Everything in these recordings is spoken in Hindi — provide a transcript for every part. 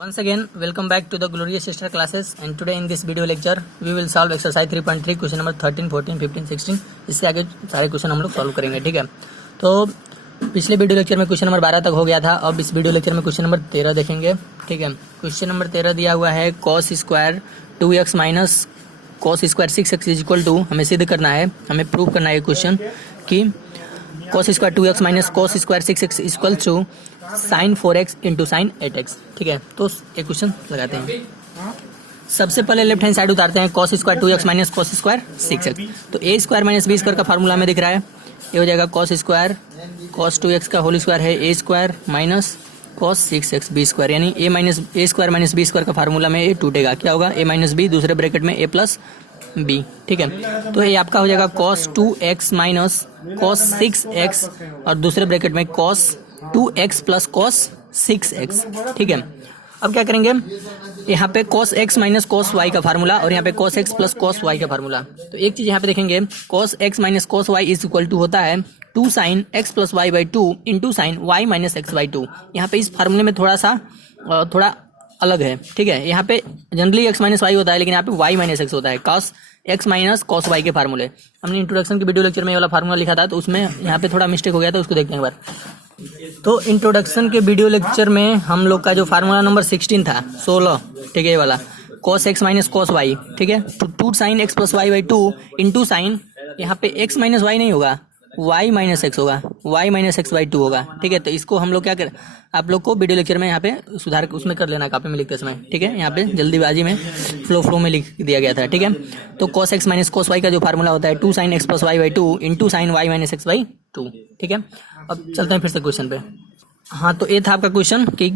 Once again, welcome back to the Glorious Sister classes, and today in this video lecture we will solve exercise 3.3 question number 13, 14, 15, 16। इससे आगे सारे क्वेश्चन हम लोग सॉल्व करेंगे। ठीक है, तो पिछले वीडियो लेक्चर में क्वेश्चन नंबर 12 तक हो गया था। अब इस वीडियो लेक्चर में क्वेश्चन नंबर 13 देखेंगे। ठीक है, क्वेश्चन नंबर 13 दिया हुआ है cos square 2x minus cos square 6x is equal to, हमें सिद्ध करना है, हमें प्रूव करना है क्वेश्चन कि cos square 2x minus cos square 6x equal to sine 4x into sine 8x। ठीक है, तो एक क्वेश्चन लगाते हैं। सबसे पहले लेफ्ट हैंड साइड उतारते हैं, cos square 2x minus cos square 6x। तो a square minus b square का फार्मूला में दिख रहा है, ये हो जाएगा cos स्क्वायर cos 2x का होल स्क्वायर है a square minus cos 6x b square, यानी a square minus b square का फार्मूला में a टूटेगा, क्या होगा a माइनस b, दूसरे ब्रैकेट में a प्लस b। ठीक है, तो ये आपका हो जाएगा cos 2x minus cos 6x और दूसरे ब्रैकेट में cos 2x plus cos 6x। ठीक है, अब क्या करेंगे, यहाँ पे cos x minus cos y का फार्मूला और यहाँ पे cos x plus cos y का फार्मूला। तो एक चीज यहाँ पे देखेंगे, cos x minus cos y is equal to होता है 2 sine x plus y by 2 into sine y minus x by 2। यहाँ पे इस फार्मूले में थोड़ा अलग है। ठीक है, यहाँ पे जनरली x माइनस वाई होता है, लेकिन यहाँ पे y माइनस एक्स होता है, cos x minus cos y के फार्मूले। हमने इंट्रोडक्शन के वीडियो लेक्चर में ये वाला फार्मूला लिखा था, तो उसमें यहाँ पे थोड़ा मिस्टेक हो गया था, उसको देखते हैं एक बार। तो इंट्रोडक्शन के वीडियो लेक्चर में हम लोग का जो फार्मूला नंबर 16 था, 16, ठीक है, ये वाला cos x minus cos y। ठीक है, तो 2 sine x plus y by 2 into sine, यहाँ पे x माइनस वाई नहीं होगा, y माइनस एक्स होगा, y माइनस एक्स बाई 2 होगा। ठीक है, तो इसको हम लोग क्या कर, आप लोग को वीडियो लेक्चर में यहाँ पे सुधार उसमें कर लेना, कॉपी में लिखते समय। ठीक है, यहाँ पे जल्दीबाजी में फ्लो में लिख दिया गया था। ठीक है, तो cos x minus cos y का जो फार्मूला होता है 2 sine x plus y by 2 into sine y minus X by 2। ठीक है, अब चलते हैं फिर से क्वेश्चन पे। हाँ, तो ये था आपका क्वेश्चन कि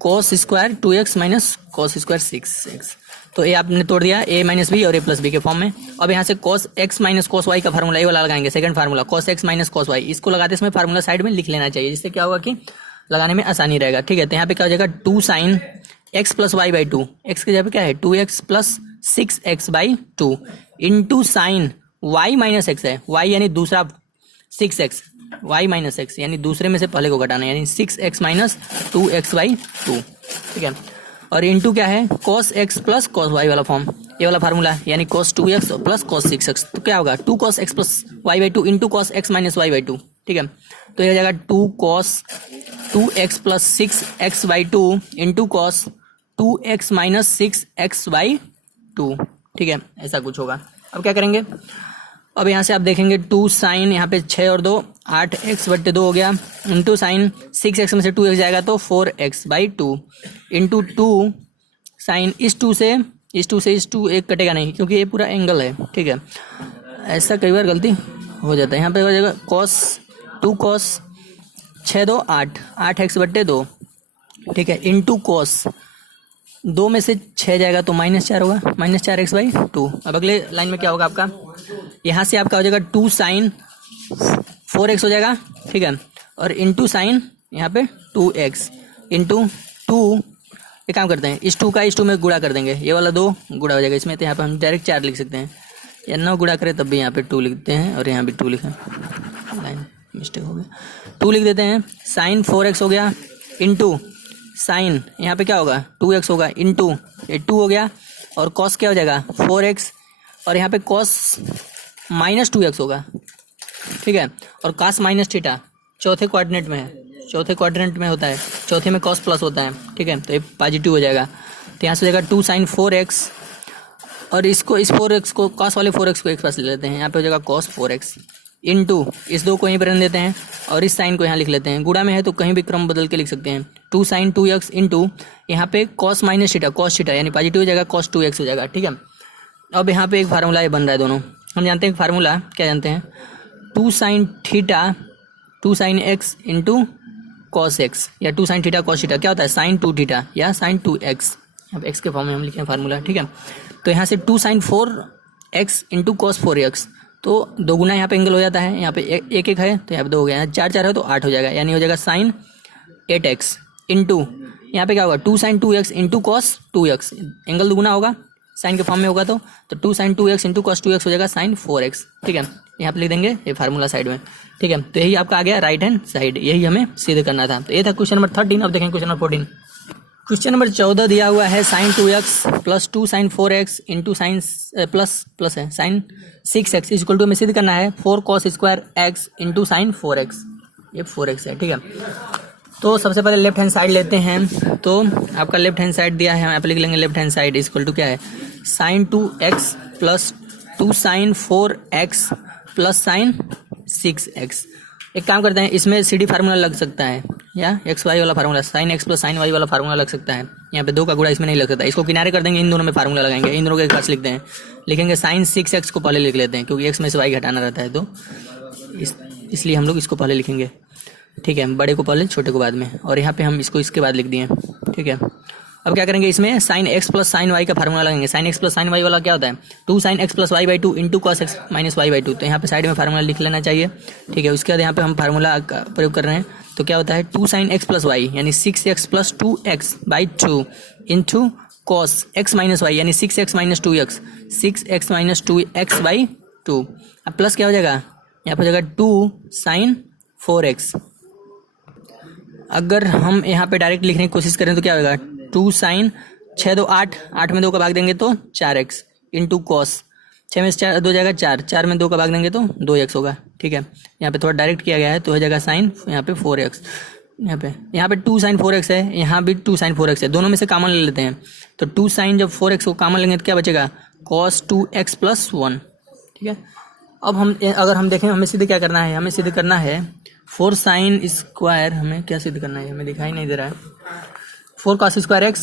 cos square 2x minus cos square 6x। तो ये आपने तोड़ दिया a माइनस बी और a प्लस बी के फॉर्म में। अब यहाँ से cos x minus cos y का फार्मूला ये वाला लगाएंगे, second formula cos x minus cos y। इसको लगाते समय फार्मूला साइड में लिख लेना चाहिए, जिससे क्या होगा कि लगाने में आसानी रहेगा। ठीक है, तो यहाँ पे क्या हो जाएगा 2 sine x plus y by 2, x की जगह पे क्या है 2x plus 6x by 2 into sine y minus X है, y यानी दूसरा 6x, y माइनस एक्स यानी दूसरे में से पहले को घटाना, यानी 6x माइनस 2x बाई 2। ठीक है, और इंटू क्या है cos x plus cos y वाला फॉर्म, ये वाला फार्मूला, यानी cos 2x plus cos 6x। तो क्या होगा 2 cos x plus y by 2 into cos x minus y by 2। ठीक है, तो ये हो जाएगा 2 cos 2x plus 6x by 2 into cos 2x minus 6x by 2। ठीक है, ऐसा कुछ होगा। अब क्या करेंगे, अब यहाँ से आप देखेंगे 2 साइन, यहाँ पे 6 और 2 8x बट्टे 2 हो गया, इंटू साइन 6x में से 2x जाएगा तो 4x बाई 2 इंटू 2 साइन इस 2 से इस 2 एक कटेगा नहीं, क्योंकि ये पूरा एंगल है। ठीक है, ऐसा कई बार गलती हो जाता है। यहाँ पे हो जाएगा cos 2 cos 6 2 8x बट्टे 2। ठीक है, इंटू cos 2 में से 6 जाएगा तो -4 होगा, -4x बाई 2। अब अगले लाइन में क्या होगा आपका, यहाँ से आपका हो जाएगा 2 साइन 4x हो जाएगा। ठीक है, और इंटू साइन यहाँ पे 2x इंटू 2, एक काम करते हैं, इस 2 का इस 2 में गुणा कर देंगे, ये वाला 2 गुणा हो जाएगा इसमें, तो यहाँ पे हम डायरेक्ट 4 लिख सकते हैं, या 9 गुणा करें तब भी यहाँ पे 2 लिखते हैं, और यहाँ भी 2 लिखें, लाइन मिस्टेक हो गया, 2 लिख देते हैं। साइन 4x हो गया इंटू साइन यहाँ पे क्या होगा 2x होगा इंटू ये 2 हो गया, और cos क्या हो जाएगा 4x, और यहाँ पे cos माइनस 2x होगा। ठीक है, और cos माइनस थीटा चौथे क्वाड्रेंट में है, चौथे क्वाड्रेंट में होता है, चौथे में cos प्लस होता है। ठीक है, तो ये पॉजिटिव हो जाएगा, तो यहाँ से हो जाएगा 2 साइन 4x, और इसको इस 4x को cos वाले 4x को एक पास ले लेते हैं, यहाँ पे हो जाएगा cos 4x इंटू इस 2 को यहीं पर रख देते हैं, और इस साइन को यहाँ लिख लेते हैं, गुणा में है तो कहीं भी क्रम बदल के लिख सकते हैं। 2 साइन 2x इंटू यहाँ पे cos minus theta cos theta यानी पॉजिटिव हो जाएगा, cos 2x हो जाएगा। ठीक है, अब यहाँ पे एक फार्मूला ये बन रहा है, दोनों हम जानते हैं फार्मूला क्या जानते हैं, 2 sine theta 2 sine x into cos x, या 2 साइन थीटा cos थीटा क्या होता है साइन 2 थीटा या साइन 2x, अब x के फॉर्म में हम लिखे हैं फार्मूला। ठीक है, तो यहाँ से 2 sine 4x into cos 4x, तो 2 गुना यहाँ पे एंगल हो जाता है, यहाँ पे एक एक है तो यहाँ पे 2 हो गया, यहाँ 4 4 है तो 8 हो जाएगा, यानी हो जाएगा साइन 8x इंटू यहाँ पे क्या होगा 2 sine 2x into cos 2x, angle 2 गुना होगा, साइन के फॉर्म में होगा तो 2 sine 2x into cos 2x हो जाएगा साइन 4x। ठीक है, यहाँ पे लिख देंगे ये फार्मूला साइड में। ठीक है, तो यही आपका आ गया राइट हैंड साइड, यही हमें सिद्ध करना था। तो ये था क्वेश्चन नंबर 13। अब देखेंगे क्वेश्चन नंबर 14। क्वेश्चन नंबर 14 दिया हुआ है sine 2x plus 2 sine 4x into sine plus है साइन 6x इक्वल टू हमें सिद्ध करना है 4 cos square x into sine 4x, ये 4x है, ठीक है। तो सबसे पहले लेफ्ट हैंड साइड लेते हैं। तो आपका लेफ्ट हैंड साइड दिया है, हम यहाँ पे लिख लेंगे left hand side equal to क्या है sine 2x plus 2 sine 4x plus sine 6x। एक काम करते हैं, इसमें CD फार्मूला लग सकता है या XY वाला formula, sine x plus sine y वाला फार्मूला लग सकता है। यहाँ पे 2 का गुणा इसमें नहीं लग सकता, इसको किनारे कर देंगे, इन दोनों में फार्मूला लगाएंगे, इन दोनों के पास लिखते हैं, लिखेंगे साइन 6x को पहले लिख लेते हैं क्योंकि x में से y घटाना रहता है, तो इसलिए हम लोग इसको पहले लिखेंगे, ठीक है, बड़े को पहले छोटे को बाद में, और यहाँ पे हम इसको इसके बाद लिख दिए, ठीक है। अब क्या करेंगे, इसमें sine x plus sine y का फार्मूला लगाएंगे। Sine x plus sine y वाला क्या होता है 2 sine x plus y by 2 into cos x minus y by 2, तो यहाँ पे साइड में फार्मूला लिख लेना चाहिए, ठीक है। उसके बाद यहाँ पे हम फार्मूला का प्रयोग कर रहे हैं, तो क्या होता है 2 साइन x प्लस y यानी 6x plus 2x by 2 into cos x minus y यानी 6x minus 2x, 6x minus 2x by 2। अब प्लस क्या हो जाएगा, यहाँ पर हो जाएगा 2 साइन 4x। अगर हम यहाँ पे डायरेक्ट लिखने की कोशिश करें तो क्या होगा 2 साइन 6 2 8, 8 में 2 का भाग देंगे तो 4x इंटू कॉस 6 में 4 2 जाएगा 4, 4 में 2 का भाग देंगे तो 2x होगा, ठीक है। यहाँ पे थोड़ा डायरेक्ट किया गया है तो हो जाएगा साइन यहाँ पे 4x, यहाँ पे 2 साइन 4x है, यहाँ भी 2 साइन 4x है, दोनों में से कॉमन ले लेते हैं, तो 2 साइन जब 4x को कॉमन लेंगे तो क्या बचेगा cos 2x प्लस 1, ठीक है। अब हम अगर हम देखें हमें सिद्ध क्या करना है, हमें सिद्ध करना है 4 साइन स्क्वायर, हमें क्या सिद्ध करना है हमें दिखाई नहीं दे रहा है, 4 cos स्क्वायर x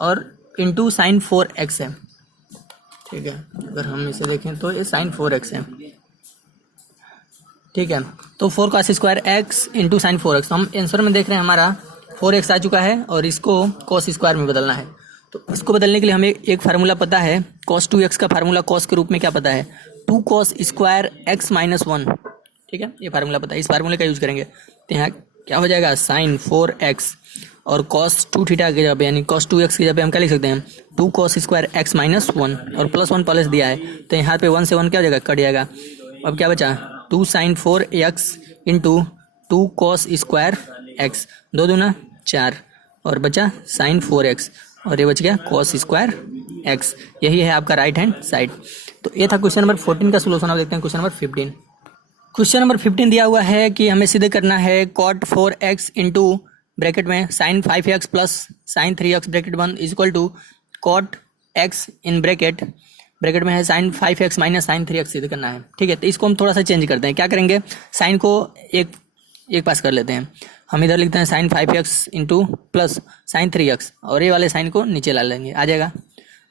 और इंटू साइन 4x है, ठीक है। अगर हम इसे देखें तो ये साइन 4x है, ठीक है। तो 4 cos square x into sine 4x, हम आंसर में देख रहे हैं हमारा 4x आ चुका है और इसको cos स्क्वायर में बदलना है। तो इसको बदलने के लिए हमें एक फार्मूला पता है, cos 2x का फार्मूला cos के रूप में क्या पता है 2 cos स्क्वायर x माइनस 1, ठीक है, ये फार्मूला पता है, इस फार्मूले का यूज करेंगे। तो यहाँ क्या हो जाएगा साइन 4x और cos 2 थीटा के जगह पे यानी cos 2x की जगह पे हम क्या लिख सकते हैं 2 cos स्क्वायर x माइनस 1 और प्लस 1 प्लस दिया है, तो यहाँ पे 1 से 1 क्या हो जाएगा कट जाएगा। अब क्या बचा 2 sine 4x into 2 cos square x, 2 दूना 4 और बचा साइन 4x और ये बच गया cos स्क्वायर x। यही है आपका राइट हैंड साइड। तो ये था क्वेश्चन नंबर 14 का सोल्यूशन। अब देखते हैं क्वेश्चन नंबर 15। क्वेश्चन नंबर 15 दिया हुआ है कि हमें सिद्ध करना है cot 4x इंटू ब्रैकेट में sine 5x plus sine 3x bracket बंद is equal to cot x इन ब्रैकेट में है sign 5x minus sine 3x सिद्ध करना है, ठीक है। तो इसको हम थोड़ा सा चेंज करते हैं, क्या करेंगे साइन को एक पास कर लेते हैं, हम इधर लिखते हैं sine 5x into plus sine 3x और ये वाले साइन को नीचे ला लेंगे, आ जाएगा,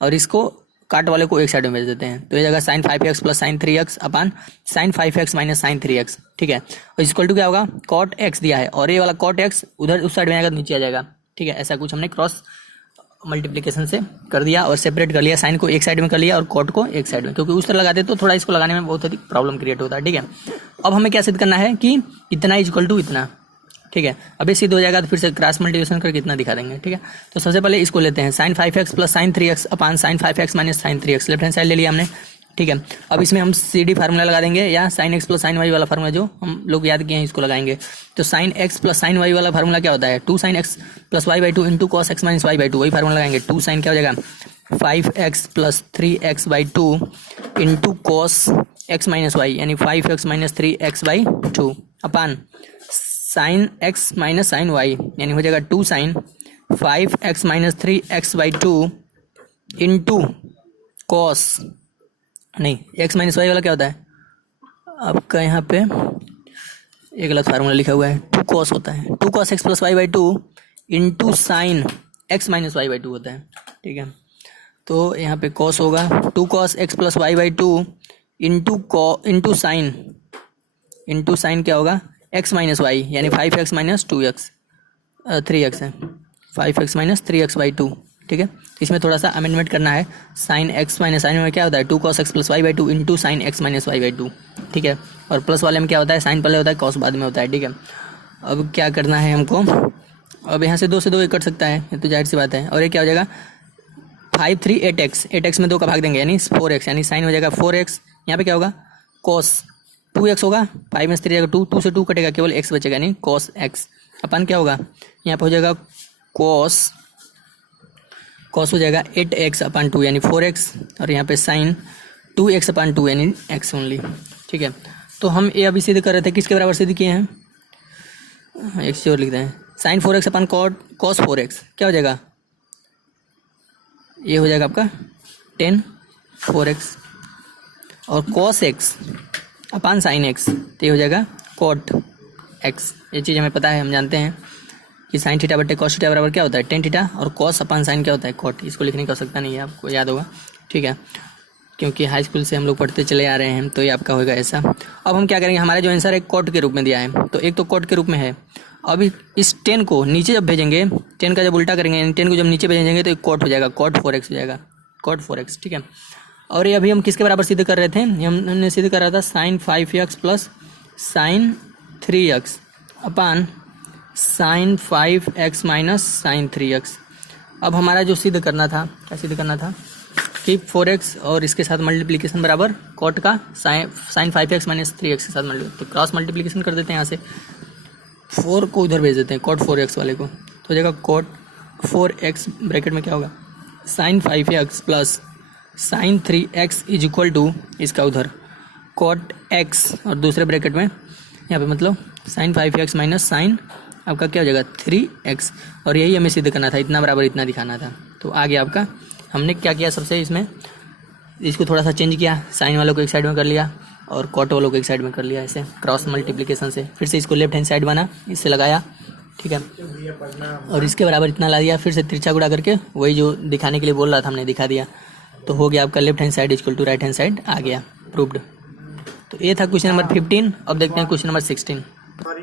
और इसको काट वाले को एक साइड में भेज देते हैं, तो ये जगह sine 5x plus sine 3x upon sine 5x minus sine 3x, ठीक है। और इक्वल टू क्या होगा cot x दिया है और ये वाला cot x उधर उस साइड में आएगा तो नीचे आ जाएगा, ठीक है। ऐसा कुछ हमने क्रॉस मल्टीप्लिकेशन से कर दिया और सेपरेट कर लिया, साइन को एक साइड में कर लिया और कॉट को एक साइड में, क्योंकि उस तरह लगाते तो थोड़ा इसको लगाने में बहुत अधिक प्रॉब्लम क्रिएट होता है, ठीक है। अब हमें क्या सिद्ध करना है कि इतना इक्वल टू इतना, ठीक है। अब ये सिद्ध हो जाएगा तो फिर से क्रॉस मल्टीप्लिकेशन करके इतना दिखा देंगे, ठीक है। तो सबसे पहले इसको लेते हैं sine 5x plus sine 3x upon sine 5x minus sine 3x, left hand side ले लिया हमने, ठीक है। अब इसमें हम CD फार्मूला लगा देंगे या sine x plus sine y वाला फार्मूला जो हम लोग याद किए हैं इसको लगाएंगे। तो sine x plus sine y वाला फार्मूला क्या होता है 2 sine x plus y by 2 into cos x minus y by 2, वही फार्मूला लगाएंगे। 2 साइन क्या हो जाएगा 5x plus 3x by 2 into cos x minus y यानी 5x minus 3x by 2 upon sine x minus sine y यानी हो जाएगा 2 sine 5x minus 3x by 2 into cos, नहीं x माइनस वाई वाला क्या होता है आपका यहाँ पे एक गलत फार्मूला लिखा हुआ है, 2 cos होता है, 2 cos x plus Y by 2 into sine x minus Y by 2 होता है, ठीक है। तो यहाँ पे cos होगा 2 cos x plus Y by 2 into sine क्या होगा x माइनस वाई यानी 5x माइनस 2x 3x है 5x माइनस 3x बाई 2, ठीक है। इसमें थोड़ा सा अमेंडमेंट करना है, साइन x माइनस साइन में क्या होता है 2 cos x plus Y by 2 into sine x minus Y by 2, ठीक है। और प्लस वाले में क्या होता है साइन पहले होता है cos बाद में होता है, ठीक है। अब क्या करना है हमको, अब यहाँ से 2 से 2 कट सकता है, ये तो जाहिर सी बात है। और ये क्या हो जाएगा 5 3 8x में 2 का भाग देंगे यानी 4x यानी साइन हो जाएगा 4x, यहाँ पे क्या होगा cos 2x होगा 5 में 3 जाएगा 2 से 2 कटेगा केवल x बचेगा यानी cos x अपन क्या होगा यहाँ पे हो जाएगा cos कॉस हो जाएगा 8x/2 यानी 4x, और यहाँ पे साइन 2x/2 यानी x ओनली। ठीक है, तो हम ये अभी सिद्ध कर रहे थे, किसके बराबर सिद्ध किए हैं, x और लिख रहे हैं, साइन 4x/cos 4x क्या हो जाएगा, ये हो जाएगा आपका 10 4x, और cos x अपन साइन x तो ये हो जाएगा cot x। ये चीज़ हमें पता है, हम जानते हैं कि साइन थीटा बटे कॉस थीटा बराबर क्या होता है, टेन थीटा, और कॉस अपन साइन क्या होता है, कॉट। इसको लिखने की आवश्यकता नहीं है, आपको याद होगा। ठीक है, क्योंकि हाई स्कूल से हम लोग पढ़ते चले आ रहे हैं, तो ये आपका होगा ऐसा। अब हम क्या करेंगे, हमारा जो आंसर है कॉट के रूप में दिया है, तो एक तो कॉट के रूप में है। अभी इस 10 को नीचे जब भेजेंगे, 10 का जब उल्टा करेंगे, 10 को जब नीचे भेजेंगे तो एक कॉट हो जाएगा, cot 4x हो जाएगा, cot 4x। ठीक है, और ये अभी हम किसके बराबर सिद्ध कर रहे थे, हमने सिद्ध कर रहा था sine 5x plus sine 3x upon sine 5x minus sine 3x। अब हमारा जो सिद्ध करना था, क्या सिद्ध करना था कि 4x और इसके साथ मल्टीप्लिकेशन बराबर कॉट का साइन 5x माइनस 3x के साथ मल्टीप्लिकेशन, तो क्रॉस मल्टीप्लिकेशन कर देते हैं। यहाँ से 4 को उधर भेज देते हैं, cot 4x वाले को, तो हो जाएगा cot 4x ब्रैकेट में क्या होगा, sine 5x plus sine 3x is equal to इसका उधर cot x, और दूसरे ब्रैकेट में यहाँ पे मतलब साइन 5x माइनस साइन आपका क्या हो जाएगा 3x, और यही हमें सिद्ध करना था, इतना बराबर इतना दिखाना था। तो आगे आपका हमने क्या किया, सबसे इसमें इसको थोड़ा सा चेंज किया, साइन वालों को एक साइड में कर लिया और कॉट वालों को एक साइड में कर लिया, ऐसे क्रॉस मल्टीप्लिकेशन से। फिर से इसको लेफ्ट हैंड साइड बना, इससे लगाया, ठीक है, और इसके बराबर इतना ला दिया, फिर से तिरछा गुणा करके वही जो दिखाने के लिए बोल रहा था हमने दिखा दिया, तो हो गया आपका left hand side equal to right hand side आ गया, प्रूव्ड। तो ये था क्वेश्चन नंबर 15। अब देखते हैं क्वेश्चन नंबर 16।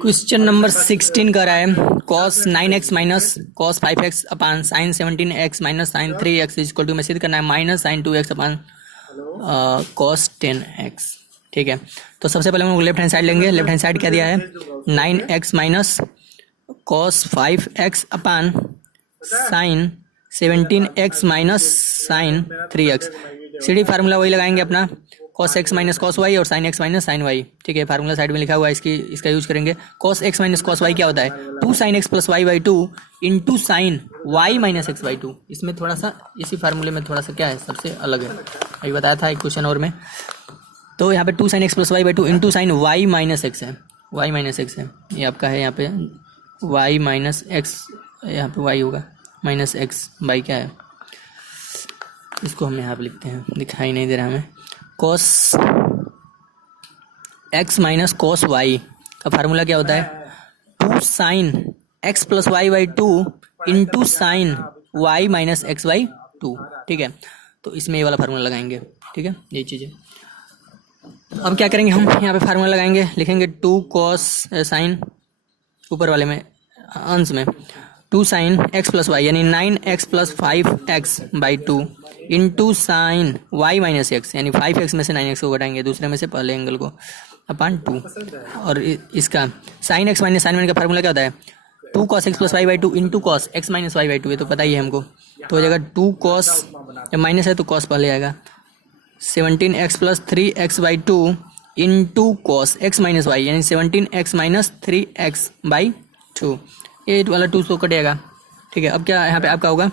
क्वेश्चन नंबर 16 कर रहा है cos 9x minus cos 5x upon sine 17x minus sine 3x equal to में सिद्ध करना है माइनस साइन 2x अपान cos 10x। ठीक है, तो सबसे पहले हम लोग लेफ्ट हैंड साइड लेंगे। लेफ्ट हैंड साइड क्या दिया है, 9x minus cos 5x upon sine 17x minus sine 3x। सीधी फार्मूला वही लगाएंगे अपना, cos x minus cos y और sin x minus sin y। ठीक है, फार्मूला साइड में लिखा हुआ है, इसका यूज करेंगे। cos x minus cos y क्या होता है, 2 sin x plus y by 2 into sine y minus x by 2। इसमें थोड़ा सा, इसी फार्मूले में थोड़ा सा क्या है, सबसे अलग है, अभी बताया था एक क्वेश्चन और में। तो यहाँ पे 2 sin x plus y by 2 into sine y minus x है, y माइनस x है, ये आपका है यहाँ पे y माइनस x, यहाँ पे y होगा माइनस x बाई क्या है, इसको हम यहाँ पे लिखते हैं, दिखाई नहीं दे रहा हमें। cos x minus cos y का फार्मूला क्या होता है, 2 sine x plus y by 2 into sine y minus x by 2। ठीक है, तो इसमें ये वाला फार्मूला लगाएंगे। ठीक है, ये चीज़ है। अब क्या करेंगे, हम यहाँ पे फार्मूला लगाएंगे, लिखेंगे 2 cos साइन, ऊपर वाले में अंश में 2 साइन x प्लस वाई यानी 9x plus 5x by 2 into sine y minus x यानी 5x में से 9x को घटाएंगे, दूसरे में से पहले एंगल को, अपान 2। और इसका साइन x माइनस साइन 1 का फार्मूला क्या होता है, 2 cos x plus Y by 2 into cos x minus Y by 2, ये तो पता ही है हमको। तो हो जाएगा 2 cos, जब माइनस है तो cos पहले आएगा, 17x plus 3x by 2 into cos x minus Y यानी 17x माइनस 3x बाई 2। ये वाला 2 तो कटेगा। ठीक है, अब क्या यहाँ पे आपका होगा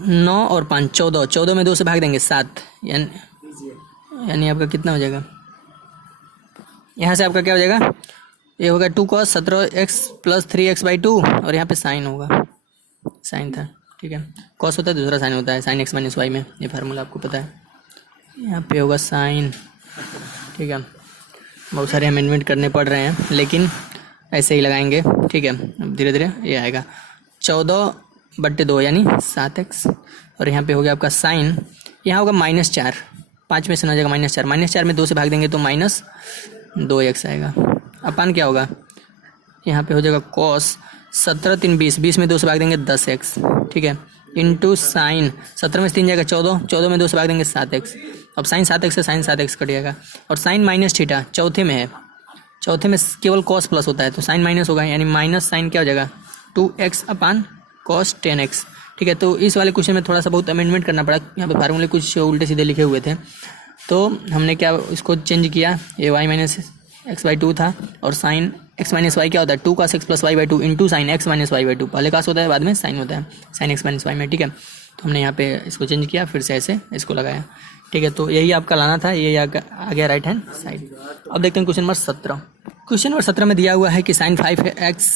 9 और 5 14, 14 में 2 से भाग देंगे 7, यानी आपका कितना हो जाएगा, यहाँ से आपका क्या हो जाएगा, ये होगा 2 cos 17x plus 3x by 2 और यहाँ पे साइन होगा, साइन था। ठीक है, cos होता है, दूसरा साइन होता है, साइन x माइनस वाई में, ये फार्मूला आपको पता है। यहाँ पे होगा साइन। ठीक है, बहुत सारे अमेंडमेंट करने पड़ रहे हैं, लेकिन ऐसे ही लगाएंगे। ठीक है, अब धीरे धीरे ये आएगा 14/2 यानी 7x, और यहाँ पे हो गया आपका साइन, यहाँ होगा -4, 5 में से न जाएगा -4, -4 में 2 से भाग देंगे तो -2x आएगा। अपान क्या होगा, यहाँ पे हो जाएगा cos 17 3 20, 20 में 2 से भाग देंगे 10x। ठीक है, इंटू साइन 17 में से 3 जाएगा 14, 14 में 2 से भाग देंगे 7x। अब साइन 7x से साइन 7x कट जाएगा, और साइन माइनस थीटा चौथे में है, चौथे में केवल cos प्लस होता है तो साइन माइनस होगा, यानी माइनस साइन क्या हो जाएगा 2x अपान cos 10x। ठीक है, तो इस वाले क्वेश्चन में थोड़ा सा बहुत अमेंडमेंट करना पड़ा, यहाँ पे फार्मूले कुछ उल्टे सीधे लिखे हुए थे, तो हमने क्या इसको चेंज किया, ये y माइनस x बाई 2 था और साइन एक्स माइनस वाई क्या होता है, 2 cos x plus Y by two into sine x minus Y by two. पहले cos होता है, बाद में साइन होता है, साइन एक्स माइनस वाई में, ठीक है। तो हमने यहाँ पे इसको चेंज किया, फिर से ऐसे इसको लगाया, ठीक है। तो यही आपका लाना था, ये आ गया राइट हैंड साइड। अब देखते हैं क्वेश्चन नंबर 17। क्वेश्चन नंबर 17 में दिया हुआ है कि sign 5x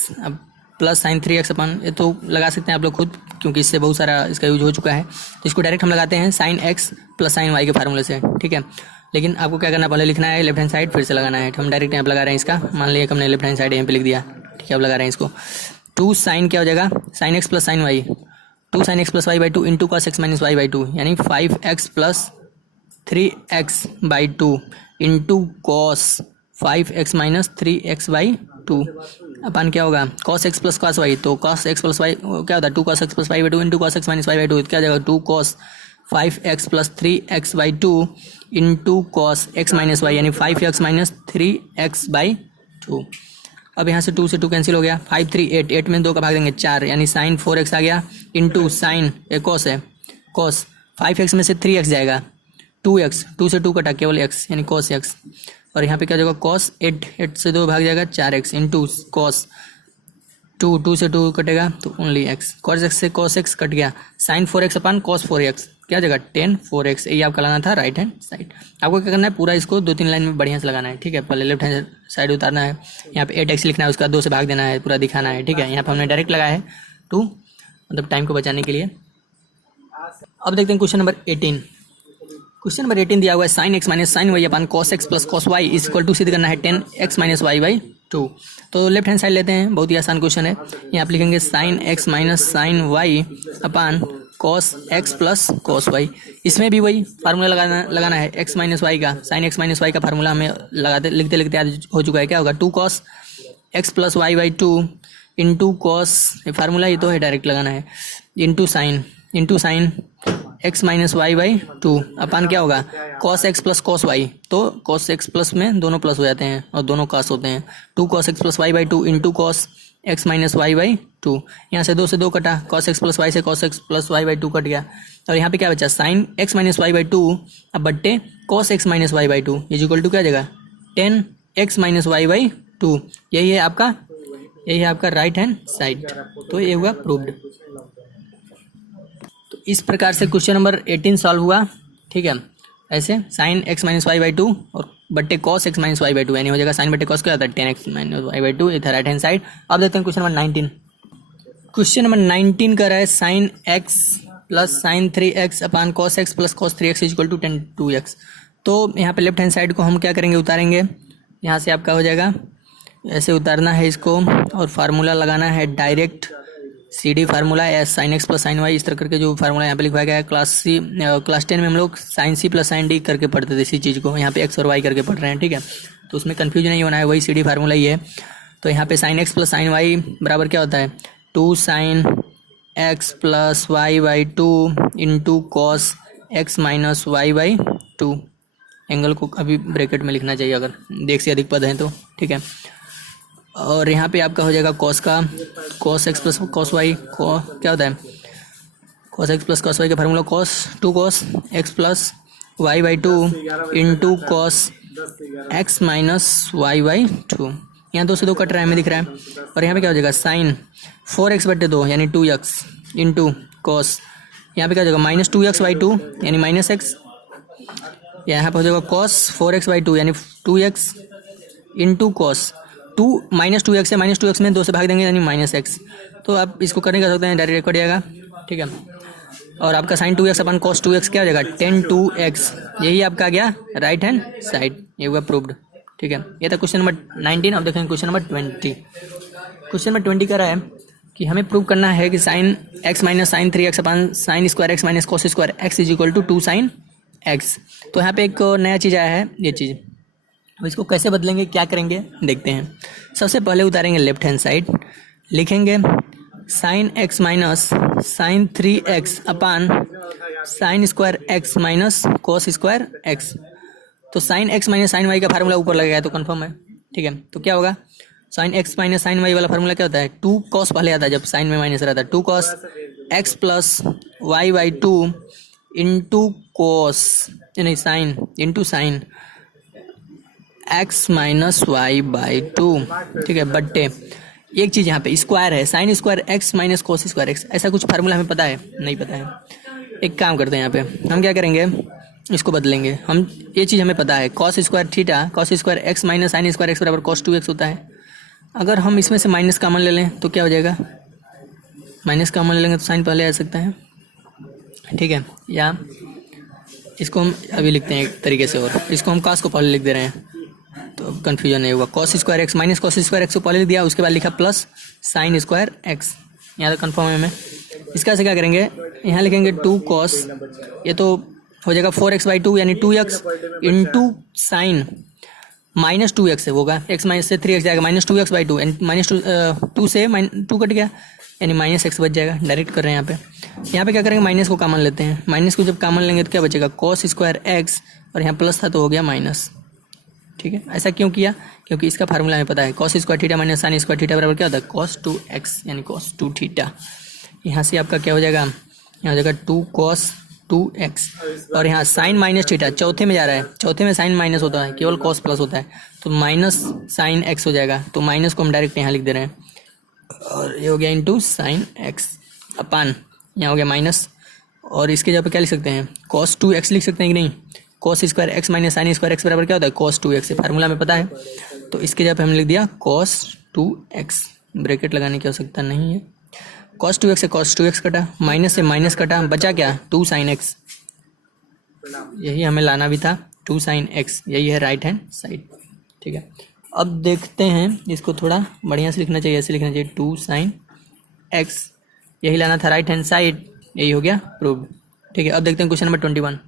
plus sine 3x अपन, ये तो लगा सकते हैं आप लोग खुद, क्योंकि इससे बहुत सारा इसका यूज हो चुका है। तो इसको डायरेक्ट हम लगाते हैं sine x plus sine y के फार्मूले से, ठीक है। लेकिन आपको क्या करना, पहले लिखना है लेफ्ट हैंड साइड, फिर से लगाना है। हम डायरेक्ट यहाँ पे लगा रहे हैं इसका, मान लिया कि हमने लेफ्ट हैंड साइड यहाँ पे लिख दिया, ठीक है। अब लगा रहे हैं इसको, 2 साइन क्या हो जाएगा, sine x plus sine Y, 2 sine x plus Y by two into cos x minus Y by two, यानी 5x plus 3x by two into cos 5x minus 3x by two upon क्या होगा, cos x plus cos y, तो cos x प्लस y क्या होता है, 2 cos x plus y by two into cos x minus y by two, क्या हो जाएगा 2 cos 5x plus 3x by two into cos x minus y, यानी 5x minus 3x by two. अब यहाँ से 2 से 2 कैंसिल हो गया, 5 3 8, 8 में 2 का भाग देंगे 4, यानी साइन 4x आ गया इंटू साइन cos है, cos 5x में से 3x जाएगा, 2x, 2 से 2 कटा केवल x, यानी cos x। और यहाँ पे क्या हो जाएगा cos 8, 8 से 2 भाग जाएगा 4x इंटू cos 2, 2 से 2 कटेगा तो ओनली x, cos x से cos x कट गया, साइन 4x अपन cos 4x, क्या जगह tan 4x। ये आपका लगाना था राइट हैंड साइड। आपको क्या करना है, पूरा इसको 2-3 लाइन में बढ़िया से लगाना है, ठीक है। पहले लेफ्ट हैंड साइड उतारना है, यहाँ पे 8x लिखना है, उसका 2 से भाग देना है, पूरा दिखाना है, ठीक है। यहाँ पे हमने डायरेक्ट लगाया है 2, मतलब टाइम को बचाने के लिए। अब देखते हैं क्वेश्चन नंबर 18। क्वेश्चन नंबर 18 दिया हुआ है sine x minus sine Y upon cos x plus cos y is equal to सिद्ध करना है 10x minus Y by two. तो लेफ्ट हैंड साइड लेते हैं, बहुत ही आसान क्वेश्चन है। यहाँ आप लिखेंगे sine x minus sine Y upon cos x plus cos Y. इसमें भी वही फार्मूला लगाना है एक्स माइनस वाई का, साइन एक्स माइनस वाई का फार्मूला हमें लिखते लिखते आज हो चुका है। क्या होगा 2 cos x plus Y by two into cos, ये फार्मूला ही तो है, डायरेक्ट लगाना है, into sine x minus Y by two upon क्या होगा cos x plus cos Y. तो कॉस एक्स प्लस में दोनों प्लस हो जाते हैं और दोनों कॉस होते हैं। 2 cos x plus Y by two into cos x minus Y by two. यहाँ से 2 से 2 कटा, कॉस एक्स प्लस वाई से cos x plus Y by two cut गया। और यहाँ पे क्या बचा sine x minus Y by two अब बट्टे cos x minus Y by two is equal to क्या जगह 10x minus Y by to. यही है आपका राइट हैंड साइड। तो ये हुआ प्रूव्ड। तो इस प्रकार से क्वेश्चन नंबर 18 सॉल्व हुआ, ठीक है। ऐसे sine x minus Y by two और बट्टे cos x minus Y by two, यानी हो जाएगा साइन बट्टे कॉस क्या होता है 10x minus Y by two, इधर राइट हैंड साइड। अब देखते हैं क्वेश्चन नंबर 19। क्वेश्चन नंबर 19 कर रहा है sine x plus sine 3x upon cos x plus cos 3x is equal to 2x। तो यहाँ पे लेफ्ट हैंड साइड को हम क्या करेंगे, उतारेंगे। यहाँ से आपका हो जाएगा ऐसे उतारना है इसको और फार्मूला लगाना है डायरेक्ट CD फार्मूला एस sine x plus sine y, इस तरह करके जो फार्मूला यहाँ पे लिखवाया गया है। क्लास 10 में हम लोग sine C plus sine D करके पढ़ते थे इसी चीज़ को, यहाँ पे x और y करके पढ़ रहे हैं, ठीक है। तो उसमें कन्फ्यूजन नहीं होना है, वही CD फार्मूला ही है। तो यहाँ पे sine x plus sine y बराबर क्या होता है 2 sine x plus Y by two into cos x minus Y by two. Angle को अभी ब्रैकेट में लिखना चाहिए अगर एक से अधिक पद हैं तो, ठीक है। और यहाँ पे आपका हो जाएगा कॉस का cos x plus cos Y, क्या होता है cos x plus cos Y का formula two cos x plus Y by two into cos x minus Y by two. यहाँ 2 से 2 कट रहा है हमें दिख रहा है। और यहाँ पे क्या हो जाएगा साइन 4x बटे 2 यानी 2x इंटू कॉस, यहाँ पे क्या हो जाएगा माइनस 2x बाई टू यानी माइनस एक्स। यहाँ पे हो जाएगा कॉस 4x बाई टू यानी 2x into cos 2 minus 2x है, माइनस 2x में 2 से भाग देंगे यानी माइनस एक्स। तो आप इसको करने कर सकते हैं, डायरेक्ट कट जाएगा, ठीक है। और आपका साइन 2x अपन कॉस 2x क्या हो जाएगा 10 यही आपका आ गया राइट हैंड साइड। ये हुआ प्रूव्ड, ठीक है। ये था क्वेश्चन नंबर 19। अब देखेंगे क्वेश्चन नंबर 20। क्वेश्चन नंबर 20 कह रहा है कि हमें प्रूव करना है कि sine x minus sine 3x upon sine square x minus cos square x is equal to 2 sine x. तो यहाँ पे एक नया चीज़ आया है, ये चीज़। अब इसको कैसे बदलेंगे, क्या करेंगे देखते हैं। सबसे पहले उतारेंगे लेफ्ट हैंड साइड, लिखेंगे sine x minus sine 3x upon sine square x minus cos square X. तो sine x minus sine Y का फार्मूला ऊपर लगेगा तो कंफर्म है, ठीक है। तो क्या होगा sine x minus sine y वाला फार्मूला क्या होता है 2 cos पहले आता है जब साइन में माइनस रहता है 2 cos x plus Y by two into cos यानी sine into sine x minus Y by two, ठीक है, बट्टे एक चीज़ यहाँ पे स्क्वायर है, sine square x minus cos square X, ऐसा कुछ फार्मूला हमें पता है? नहीं पता है। एक काम करते हैं, यहाँ पे हम क्या करेंगे, इसको बदलेंगे हम। ये चीज़ हमें पता है, cos square theta cos square x minus sign square x बराबर कॉस 2x होता है। अगर हम इसमें से माइनस कॉमन ले लें तो क्या हो जाएगा, माइनस कॉमन ले लेंगे तो साइन पहले आ सकता है, ठीक है। या इसको हम अभी लिखते हैं एक तरीके से, और इसको हम कॉस को पहले लिख दे रहे हैं तो कन्फ्यूजन नहीं होगा। Cos square x minus cos square x को पहले लिख दिया, उसके बाद लिखा प्लस साइन स्क्वायर एक्स, यहाँ तो कन्फर्म है हमें। इसका से क्या करेंगे, यहाँ लिखेंगे 2 कॉस, ये तो हो जाएगा 4x/2 यानी 2x into sine minus 2x है होगा, x माइनस से 3x जाएगा, माइनस 2x/2 एंड माइनस 2 से 2 कट गया यानी माइनस x बच जाएगा। डायरेक्ट कर रहे हैं यहाँ पे क्या करेंगे, माइनस को कॉमन लेते हैं। माइनस को जब कॉमन लेंगे तो क्या बचेगा, कॉस स्क्वायर एक्स, और यहाँ प्लस था तो हो गया माइनस, ठीक है। ऐसा क्यों किया, क्योंकि इसका फार्मूला हमें पता है, cos square theta minus sine square theta बराबर क्या होता है, cos 2x यानी cos 2 थीटा। यहाँ से आपका क्या हो जाएगा, यहाँ हो जाएगा 2 cos 2x, और यहाँ साइन माइनस थीटा चौथे में जा रहा है, चौथे में साइन माइनस होता है, केवल cos प्लस होता है, तो माइनस साइन एक्स हो जाएगा, तो माइनस को हम डायरेक्ट यहाँ लिख दे रहे हैं, और ये हो गया इंटू साइन एक्स अपान, यहाँ हो गया माइनस, और इसके जगह पे क्या लिख सकते हैं, cos 2x लिख सकते हैं कि नहीं, cos square x minus sign square x बराबर क्या होता है, cos 2x, फार्मूला में पता है, तो इसके जगह पे हमने लिख दिया cos 2x, ब्रैकेट लगाने की आवश्यकता नहीं है। cos 2x से cos 2x कटा, माइनस से माइनस कटा, बचा क्या 2 sin x, यही हमें लाना भी था 2 sin x, यही है राइट हैंड साइड, ठीक है। अब देखते हैं, इसको थोड़ा बढ़िया से लिखना चाहिए, ऐसे लिखना चाहिए 2 sin x, यही लाना था राइट हैंड साइड, यही हो गया प्रूव्ड, ठीक है। अब देखते हैं क्वेश्चन नंबर 21।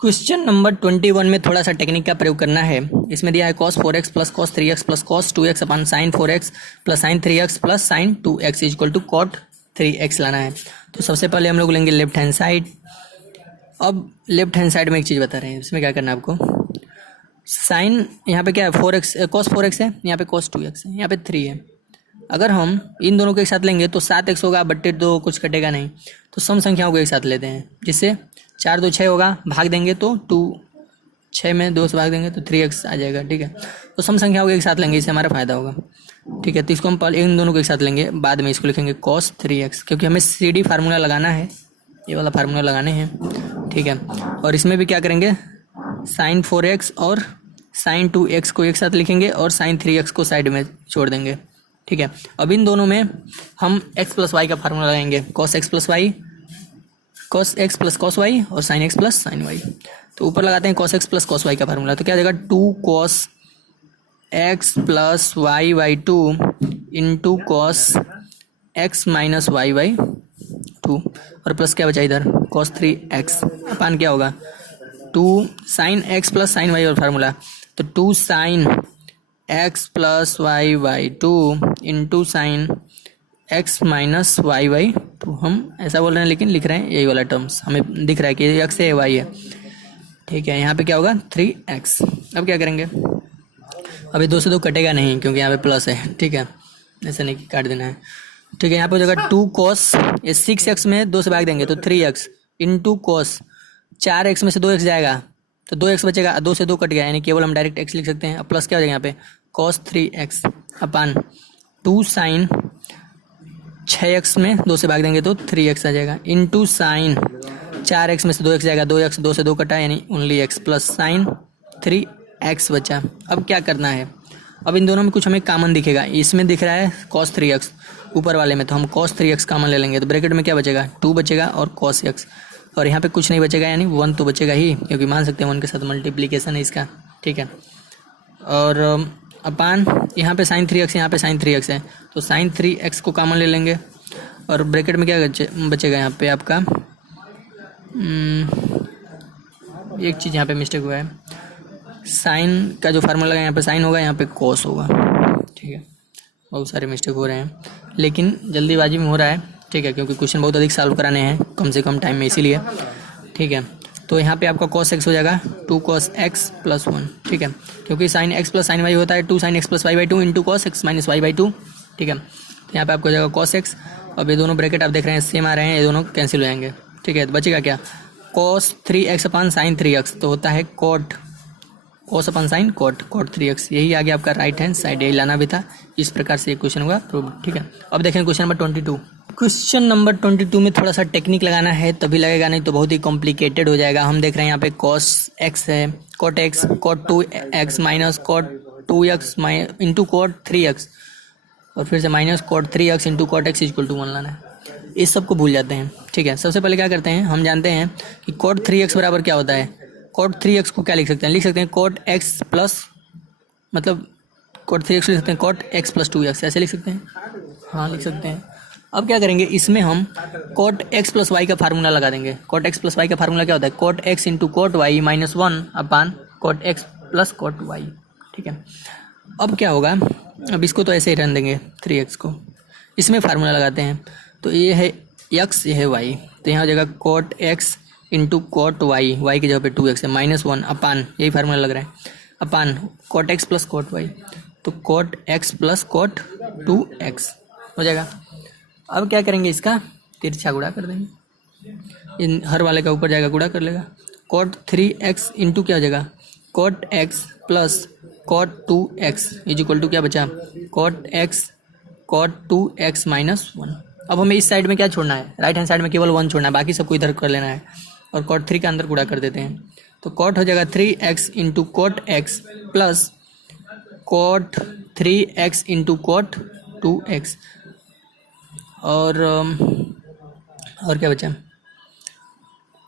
क्वेश्चन नंबर 21 में थोड़ा सा टेक्निक का प्रयोग करना है। इसमें दिया है cos 4x plus cos 3x plus cos 2x upon sin 4x plus sin 3x plus sin 2x equal to cot 3x लाना है। तो सबसे पहले हम लोग लेंगे लेफ्ट हैंड साइड। अब लेफ्ट हैंड साइड में एक चीज़ बता रहे हैं, इसमें क्या करना है आपको, साइन यहाँ पे क्या है 4x cos 4x है, यहाँ पे cos 2x है, यहाँ पे 3 है। अगर हम इन दोनों को एक साथ लेंगे तो 7x होगा, बट्टे 2 कुछ कटेगा नहीं, तो सम संख्याओं को एक साथ लेते हैं, जिससे 4 2 6 होगा, भाग देंगे तो 2, 6 में 2 से भाग देंगे तो 3x आ जाएगा, ठीक है। तो सम संख्याओं को एक साथ लेंगे, इससे हमारा फायदा होगा, ठीक है। तो इसको हम पहले इन दोनों को एक साथ लेंगे, बाद में इसको लिखेंगे cos 3x, क्योंकि हमें CD फार्मूला लगाना है, ये वाला फार्मूला लगाने हैं, ठीक है। और इसमें भी क्या करेंगे, sin 4x और sin 2x को एक साथ लिखेंगे और sin 3x को साइड में छोड़ देंगे, ठीक है। अब इन दोनों में हम x प्लस वाई का फार्मूला लगाएंगे, cos x प्लस वाई, cos x plus cos y और sin x plus sin y। तो ऊपर लगाते हैं cos x plus cos y का फार्मूला, तो क्या आ जाएगा 2 cos x plus y by 2 into cos x minus y by 2, और प्लस क्या बचा इधर cos 3x अपान क्या होगा 2 sin x plus sin y और फार्मूला, तो 2 sin x plus y by 2 into sine x minus y by 2। हम ऐसा बोल रहे हैं लेकिन लिख रहे हैं यही वाला टर्म्स, हमें दिख रहा है कि ये x है y है, ठीक है। यहाँ पे क्या होगा 3x। अब क्या करेंगे, अभी 2 से 2 कटेगा नहीं क्योंकि यहाँ पे प्लस है, ठीक है, ऐसा नहीं कि काट देना है, ठीक है। यहाँ पे हो जाएगा 2 cos, ये 6x में 2 से भाग देंगे तो 3x इंटू cos, 4x में से 2x जाएगा तो 2x बचेगा, 2 से 2 कट गया यानी केवल हम डायरेक्ट x लिख सकते हैं। अब प्लस क्या हो जाएगा यहाँ पे cos 3x अपान 2 साइन 6x में 2 से भाग देंगे तो 3x आ जाएगा, इंटू साइन 4x में से 2x जाएगा, 2x 2 से 2 कटा यानी only x plus sine 3x बचा। अब क्या करना है, अब इन दोनों में कुछ हमें कॉमन दिखेगा, इसमें दिख रहा है cos 3x ऊपर वाले में, तो हम cos 3x कॉमन ले लेंगे, तो ब्रैकेट में क्या बचेगा 2 बचेगा और cos x, और यहाँ पे कुछ नहीं बचेगा यानी 1 तो बचेगा ही, क्योंकि मान सकते हैं 1 के साथ मल्टीप्लीकेशन है इसका, ठीक है। और अपान यहाँ पे sin 3x यहाँ पे sin 3x है, तो sin 3x को कॉमन ले लेंगे, और ब्रैकेट में क्या बचेगा यहाँ पे आपका एक चीज़ यहाँ पे मिस्टेक हुआ है, साइन का जो फार्मूला लगा यहाँ पे साइन होगा, यहाँ पे कॉस होगा, ठीक है। बहुत सारे मिस्टेक हो रहे हैं लेकिन जल्दीबाजी में हो रहा है, ठीक है, क्योंकि क्वेश्चन बहुत अधिक सॉल्व कराने हैं कम से कम टाइम में, इसीलिए, ठीक है। तो यहाँ पे आपका cos x हो जाएगा 2 cos x प्लस 1, ठीक है, क्योंकि sin x plus sin y होता है 2 sin x plus y by 2 into cos x minus y by 2, ठीक है। तो यहाँ पे आपको हो जाएगा cos x, अब ये दोनों ब्रैकेट आप देख रहे हैं सेम आ रहे हैं, ये दोनों कैंसिल हो जाएंगे, ठीक है। तो बचेगा क्या cos 3x अपान sin 3x, तो होता है कॉस अपन साइन कॉट 3x, यही आ गया आपका राइट हैंड साइड, यही लाना भी था। इस प्रकार से ये क्वेश्चन हुआ प्रूव, ठीक है। अब देखें क्वेश्चन नंबर 22। क्वेश्चन नंबर 22 में थोड़ा सा टेक्निक लगाना है तभी लगेगा, नहीं तो बहुत ही कॉम्प्लिकेटेड हो जाएगा। हम देख रहे हैं यहाँ पे कॉस x है, cot x, cot 2x minus cot 2x into cot 3x, और फिर से minus cot 3x into cot x equal to 1 लाना है। इस सब को भूल जाते हैं, ठीक है। सबसे पहले क्या करते हैं, हम जानते हैं कि कॉट 3x बराबर क्या होता है। कॉट 3x को क्या लिख सकते हैं, लिख सकते हैं कॉट x प्लस, मतलब कॉट 3x लिख सकते हैं कॉट x प्लस 2x, ऐसे लिख सकते हैं, हाँ लिख सकते हैं। अब क्या करेंगे, इसमें हम कॉट x प्लस वाई का फार्मूला लगा देंगे। कॉट x प्लस वाई का फार्मूला क्या होता है, cot x into cot Y minus 1 upon cot x plus cot Y, ठीक है। अब क्या होगा, अब इसको तो ऐसे ही रहने देंगे 3x को, इसमें फार्मूला लगाते हैं। तो ये है x, ये है y, तो यहाँ हो जाएगा cot x into cot y, y की जगह पे 2x है, माइनस 1 अपान, यही फार्मूला लग रहा है, upon cot x plus cot Y, तो cot x plus cot 2x हो जाएगा। अब क्या करेंगे, इसका तिरछा गुणा कर देंगे, इन हर वाले का ऊपर जाएगा गुणा कर लेगा। कॉट 3x इंटू क्या हो जाएगा, cot x plus cot 2x is equal to क्या बचा, cot x cot 2x minus 1। अब हमें इस साइड में क्या छोड़ना है, राइट हैंड साइड में केवल 1 छोड़ना है, बाकी सबको इधर कर लेना है, और कॉट 3 का अंदर गुणा कर देते हैं। तो कॉट हो जाएगा 3x into cot x plus cot 3x into cot 2x, और क्या बचा,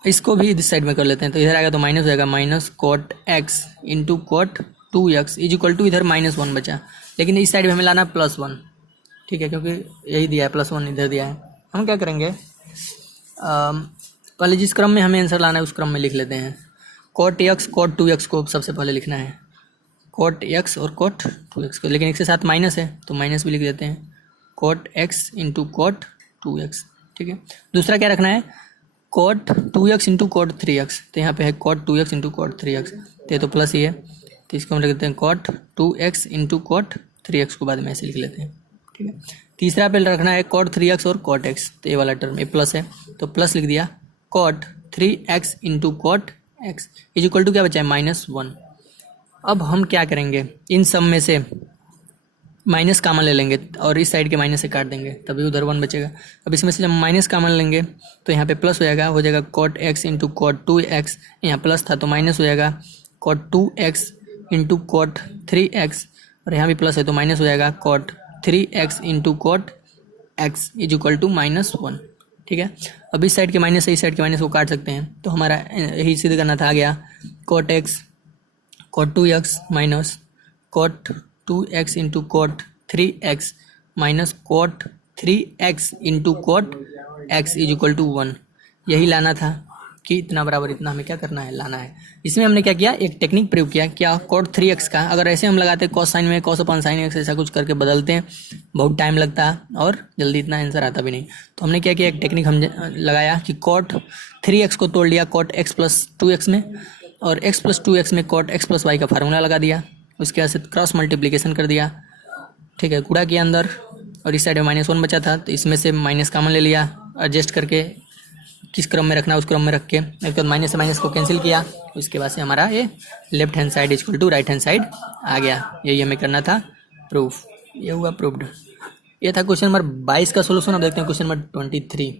इसको भी इस साइड में कर लेते हैं। तो इधर आएगा तो माइनस हो जाएगा, minus cot x into cot 2x is equal to, इधर माइनस 1 बचा, लेकिन इस साइड में हमें लाना है +1, ठीक है, क्योंकि यही दिया है +1 इधर दिया है। हम क्या करेंगे, पहले जिस क्रम में हमें आंसर लाना है उस क्रम में लिख लेते हैं। कॉट x कॉट 2x को सबसे पहले लिखना है, कॉट x और कॉट 2x को, लेकिन एक से साथ माइनस है तो माइनस भी लिख देते हैं, cot x into cot 2x, ठीक है। दूसरा क्या रखना है, cot 2x into cot 3x, तो यहाँ पे है cot 2x into cot 3x, तो प्लस ही है, तो इसको हम लिख देते हैं cot 2x into cot 3x को बाद में ऐसे लिख लेते हैं, ठीक है। तीसरा पे रखना है कॉट 3x और कॉट x, तो ये वाला टर्म ये प्लस है तो प्लस लिख दिया, cot 3x into cot x is equal to क्या बचा है, -1। अब हम क्या करेंगे, इन सब में से माइनस कामन ले लेंगे और इस साइड के माइनस से काट देंगे, तभी उधर 1 बचेगा। अब इसमें से जब माइनस कामन लेंगे तो यहाँ पे प्लस हो जाएगा cot x into cot 2x, यहाँ प्लस था तो माइनस हो जाएगा cot 2x into cot 3x, और यहाँ भी प्लस है तो माइनस हो जाएगा cot 3x into cot x is equal to -1, ठीक है। अब इस साइड के माइनस से इस साइड के माइनस को काट सकते हैं, तो हमारा यही सिद्ध करना था, आ गया cot x cot 2x minus cot 2x into cot 3x minus cot 3x into cot x is equal to 1। यही लाना था कि इतना बराबर इतना हमें क्या करना है, लाना है। इसमें हमने क्या किया, एक टेक्निक प्रयोग किया, क्या कॉट 3x का अगर ऐसे हम लगाते कॉस साइन में कॉस अपन साइन x ऐसा कुछ करके बदलते हैं, बहुत टाइम लगता है और जल्दी इतना आंसर आता भी नहीं। तो हमने क्या किया, एक टेक्निक हम लगाया कि कॉट 3x को तोड़ लिया कॉट x प्लस 2x में, और x प्लस 2x में कॉट x प्लस वाई का फार्मूला लगा दिया, उसके बाद से क्रॉस मल्टीप्लिकेशन कर दिया, ठीक है, गुणा किया अंदर, और इस साइड में -1 बचा था तो इसमें से माइनस कामन ले लिया, एडजस्ट करके किस क्रम में रखना उस क्रम में रख के, उसके बाद माइनस से माइनस को कैंसिल किया, उसके बाद से हमारा ये left hand side equal to right hand side आ गया। यही हमें करना था प्रूफ, ये हुआ प्रूफ्ड। ये था क्वेश्चन नंबर 22 का सोल्यूशन। अब देखते हैं क्वेश्चन नंबर 23।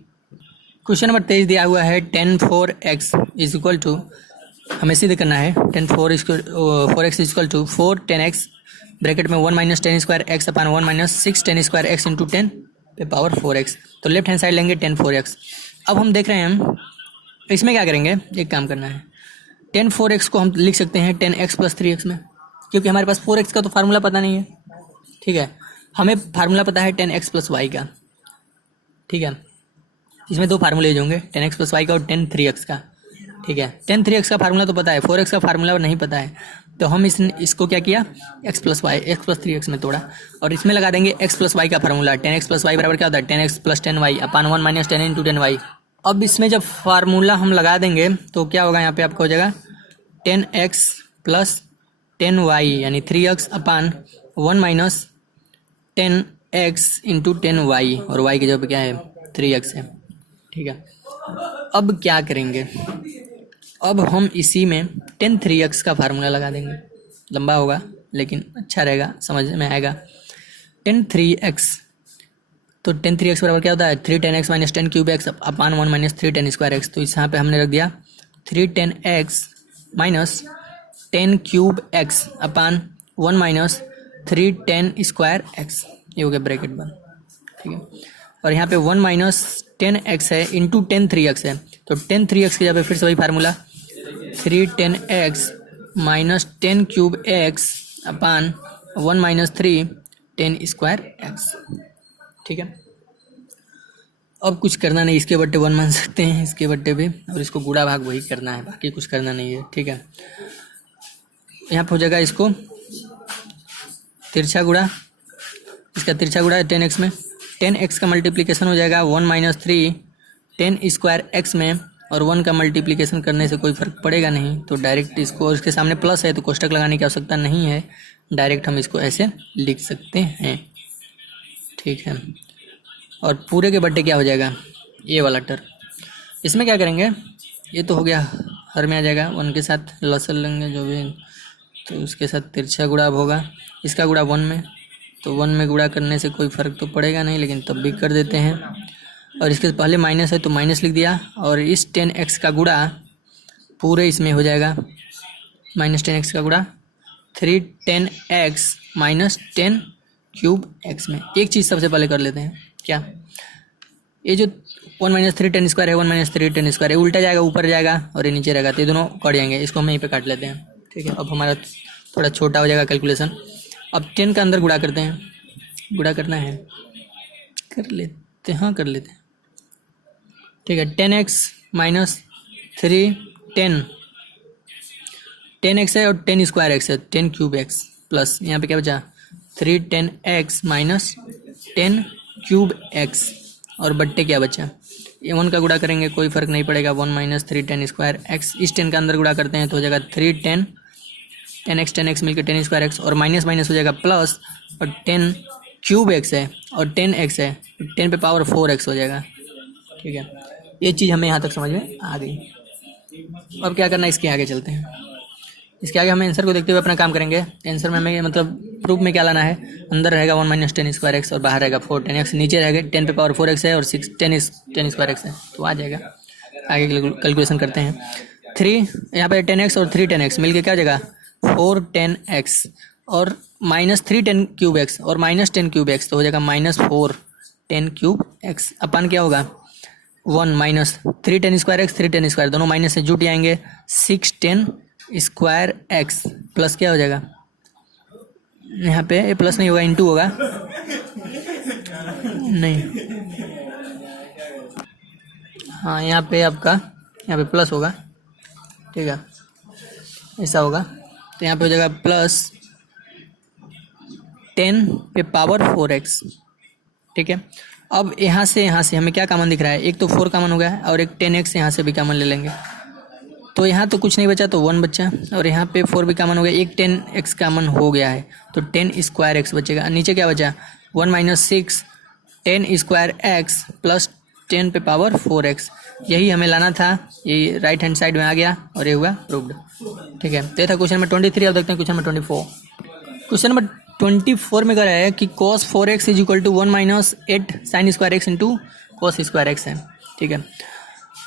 क्वेश्चन नंबर 23 दिया हुआ है tan 4x is equal to, हमें सिद्ध करना है tan 4x is equal to 4 tan x bracket में 1 minus tan square x upon 1 minus 6 tan square x into 10 पे पावर 4x। तो लेफ्ट हैंड साइड लेंगे tan 4x। अब हम देख रहे हैं हम इसमें क्या करेंगे, एक काम करना है, tan 4x को हम लिख सकते हैं tan x प्लस 3x में, क्योंकि हमारे पास 4x का तो फार्मूला पता नहीं है, ठीक है। हमें फार्मूला पता है tan x प्लस वाई का, ठीक है। इसमें दो फार्मूले होंगे, tan x प्लस वाई का और tan 3x का, ठीक है। tan 3x का फार्मूला तो पता है, 4x का फार्मूला नहीं पता है, तो हम इसको क्या किया, x प्लस 3x में तोड़ा, और इसमें लगा देंगे x प्लस वाई का formula. tan x plus y बराबर क्या होता है, tan x plus 10y upon 1 minus 10 into 10y। अब इसमें जब फार्मूला हम लगा देंगे तो क्या होगा, यहाँ पे आपका हो जाएगा tan x प्लस 10y यानी 3x अपान 1 माइनस 10x इंटू 10y, और y की जगह क्या है 3x है, ठीक है। अब क्या करेंगे, अब हम इसी में tan 3x का फार्मूला लगा देंगे, लंबा होगा लेकिन अच्छा रहेगा, समझ में आएगा। 10(3x), तो 10(3x) बराबर क्या होता है 3(10x माइनस 10(3x) अपान 1 माइनस 3(10)²x। तो इस यहाँ पे हमने रख दिया 3(10x माइनस 10(3x) अपान 1 माइनस 3(10)²x। ये हो गया ब्रैकेट बंद, ठीक है। और यहाँ पे 1 माइनस 10x है इंटू 10(3x) है, तो 10(3x) के जगह पे फिर से वही फार्मूला 3(10x माइनस 10(3x) अपान 1 माइनस 3(10)²x, ठीक है। अब कुछ करना नहीं, इसके बट्टे 1 मान सकते हैं, इसके बट्टे भी, और इसको गुणा भाग वही करना है, बाकी कुछ करना नहीं है, ठीक है। यहाँ पे हो जाएगा इसको तिरछा गुणा, इसका तिरछा गुणा है 10x में, 10x का मल्टीप्लिकेशन हो जाएगा 1 माइनस 3(10)² में, और 1 का मल्टीप्लिकेशन करने से कोई फर्क पड़ेगा नहीं, तो डायरेक्ट इसको, इसके सामने प्लस है तो कोष्टक लगाने की आवश्यकता नहीं है, डायरेक्ट हम इसको ऐसे लिख सकते हैं, ठीक है। और पूरे के बट्टे क्या हो जाएगा ये वाला टर्म, इसमें क्या करेंगे, ये तो हो गया हर में आ जाएगा, 1 के साथ लसल लेंगे जो भी, तो उसके साथ तिरछा गुणा अब होगा, इसका गुणा 1 में, तो 1 में गुणा करने से कोई फ़र्क तो पड़ेगा नहीं, लेकिन तब भी कर देते हैं। और इसके पहले माइनस है तो माइनस लिख दिया, और इस 10x का गुणा पूरे इसमें हो जाएगा, माइनस 10x का गुणा 3(10x माइनस 10(3x) में। एक चीज़ सबसे पहले कर लेते हैं, क्या, ये जो 1 माइनस 3(10)² है, 1 माइनस 3(10)² है, उल्टा जाएगा ऊपर जाएगा और ये नीचे रहेगा, तो ये दोनों कट जाएंगे, इसको हम यहीं पे काट लेते हैं, ठीक है। अब हमारा थोड़ा छोटा हो जाएगा कैलकुलेशन। अब 10 का अंदर गुणा करते हैं, गुणा करना है, कर लेते हैं, हाँ कर लेते हैं, ठीक है। 10x माइनस 10x है और 10)² है, 10(3x) प्लस यहाँ पे क्या बचा 3(10x माइनस 10(3x) और बट्टे क्या बचा, ये 1 का गुणा करेंगे कोई फर्क नहीं पड़ेगा, 1 माइनस 3(10)²x, इस 10 का अंदर गुणा करते हैं तो हो जाएगा 10x मिलकर 10)² और माइनस माइनस हो जाएगा प्लस, और 10(3x) है और 10x है, 10 पे पावर 4x हो जाएगा, ठीक है। ये चीज़ हमें यहाँ तक समझ में आ गई। अब क्या करना है, इसके आगे चलते हैं, इसके आगे हम आंसर को देखते हुए अपना काम करेंगे। आंसर में हमें मतलब प्रूफ में क्या लाना है, अंदर रहेगा 1 माइनस 10)² और बाहर रहेगा 4(10x), नीचे रहेगा 10 पे पावर 4x है और 10(10)² है, तो आ जाएगा। आगे कैलकुलेशन करते हैं, 3 यहाँ पे 10x और 3(10x) मिलके क्या हो जाएगा 4(10x) और माइनस 3(10)³ और माइनस 10)³ तो हो जाएगा माइनस 4(10)³ अपन क्या होगा 1 माइनस 3(10)²x 3(10)² दोनों माइनस से जुट जाएंगे, 6(10)² प्लस क्या हो जाएगा, यहाँ पे ये प्लस नहीं होगा इंटू होगा, नहीं हाँ यहाँ पे आपका यहाँ पे प्लस होगा, ठीक है, ऐसा होगा, तो यहाँ पे हो जाएगा प्लस 10 पे पावर 4x, ठीक है। अब यहाँ से हमें क्या कॉमन दिख रहा है, एक तो 4 कॉमन हो गया है और एक 10x यहाँ से भी कॉमन ले लेंगे, तो यहाँ तो कुछ नहीं बचा तो 1 बचा, और यहाँ पे 4 भी कॉमन हो गया, एक 10x कॉमन हो गया है तो 10)² बचेगा, नीचे क्या बचा 1 माइनस 6(10)² प्लस 10 पे पावर 4x, यही हमें लाना था, ये राइट हैंड साइड में आ गया और ये हुआ प्रूव्ड, ठीक है। तो ये था क्वेश्चन नंबर 23। अब देखते हैं क्वेश्चन नंबर 24। क्वेश्चन नंबर 24 में कह रहा है कि cos 4x is equal to 1 minus 8sin² into cos² है, ठीक है।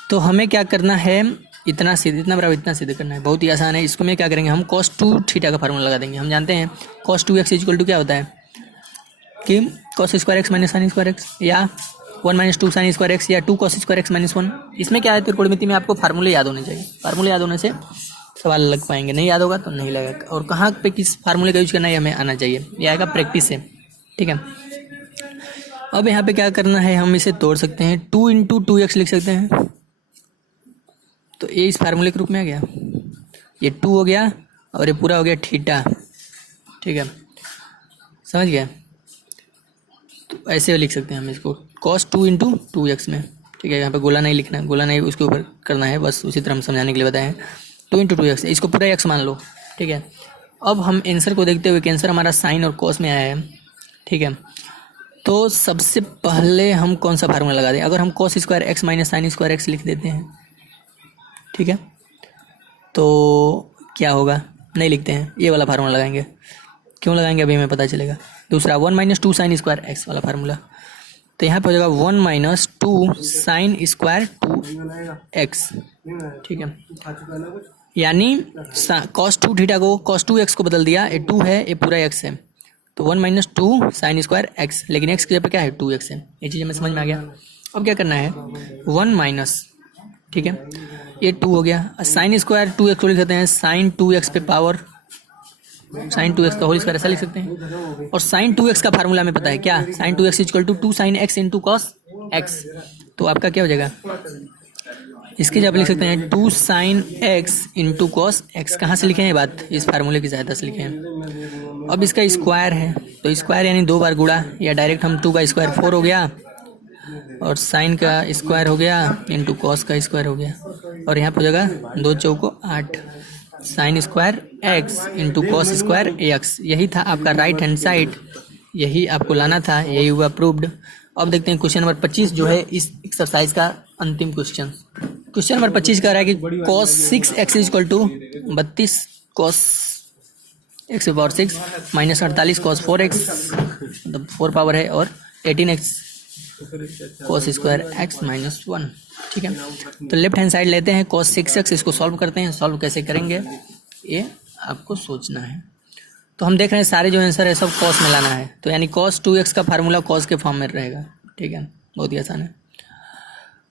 तो हमें क्या करना है, इतना बराबर इतना सिद्ध करना है, बहुत ही आसान है। इसको में क्या करेंगे, हम cos 2θ का फार्मूला लगा देंगे। हम जानते हैं cos 2x is equal to क्या होता है कि cos² माइनस sin², या 1 माइनस 2sin², या 2 cos² माइनस 1। इसमें क्या है, त्रिकोणमिति में आपको फार्मूले याद होने चाहिए, फार्मूले याद होने से सवाल लग पाएंगे, नहीं याद होगा तो नहीं लगेगा, और कहाँ पे किस फार्मूले का यूज करना है हमें आना चाहिए, ये आएगा प्रैक्टिस से, ठीक है। अब यहाँ पे क्या करना है, हम इसे तोड़ सकते हैं, 2 इंटू 2x लिख सकते हैं, तो ये इस फार्मूले के रूप में आ गया, ये 2 हो गया और ये पूरा हो गया थीटा, ठीक है, समझ गया। तो ऐसे लिख सकते हैं हम इसको cos 2 इंटू 2x में, ठीक है। यहाँ पे गोला नहीं लिखना, गोला नहीं उसके ऊपर करना है, बस उसी तरह हम समझाने के लिए बताएं। 2 इंटू 2x, इसको पूरा x मान लो, ठीक है। अब हम आंसर को देखते हुए, आंसर हमारा साइन और कॉस में आया है, ठीक है। तो सबसे पहले हम कौन सा फार्मूला लगा दें, अगर हम cos² माइनस sin² लिख देते हैं, ठीक है, तो क्या होगा, नहीं लिखते हैं, ये वाला फार्मूला लगाएंगे। क्यों लगाएंगे अभी हमें पता चलेगा। दूसरा 1 माइनस 2 साइन स्क्वायर एक्स वाला फार्मूला, तो यहाँ पे हो जाएगा 1 माइनस 2 साइन स्क्वायर 2x, ठीक है। यानी cos 2 थीटा को cos 2x को बदल दिया, ये 2 है, ये पूरा x है, तो 1 माइनस 2 साइन स्क्वायर x, लेकिन x की जगह पे क्या है 2x है। ये चीज़ हमें समझ में आ गया। अब क्या करना है 1 माइनस, ठीक है, ये 2 हो गया, साइन स्क्वायर 2x को लिख सकते हैं साइन 2x पे पावर, साइन 2x का होल स्क्वायर ऐसा लिख सकते हैं। और साइन 2x का फार्मूला हमें पता है क्या, sine 2x equal to 2 sine x into cos x, तो आपका क्या हो जाएगा, इसकी जगह लिख सकते हैं 2 sine x into cos x। कहाँ से लिखे हैं ये बात, इस फार्मूले की सहायता से लिखे हैं। अब इसका स्क्वायर है, तो स्क्वायर यानी 2 बार गुणा, या डायरेक्ट हम 2 का स्क्वायर 4 हो गया, और साइन का स्क्वायर हो गया इंटू कॉस का स्क्वायर हो गया, और यहाँ पर हो जाएगा 2 चौको 8 sine square x into cos square x। यही था आपका राइट हैंड साइड, यही आपको लाना था, यही हुआ प्रूव्ड। अब देखते हैं क्वेश्चन नंबर 25 जो है इस एक्सरसाइज का अंतिम क्वेश्चन। क्वेश्चन नंबर 25 कह रहा है कि cos 6x equal to 32 cos x पे पावर 6 माइनस 48 cos 4x, मतलब 4 पावर है, और 18x cos square x minus 1, ठीक है। तो लेफ्ट हैंड साइड लेते हैं cos 6x, इसको सॉल्व करते हैं। सॉल्व कैसे करेंगे ये आपको सोचना है। तो हम देख रहे हैं सारे जो आंसर है सब cos में लाना है, तो यानी cos 2x का फार्मूला cos के फॉर्म में रहेगा, ठीक है, बहुत ही आसान है।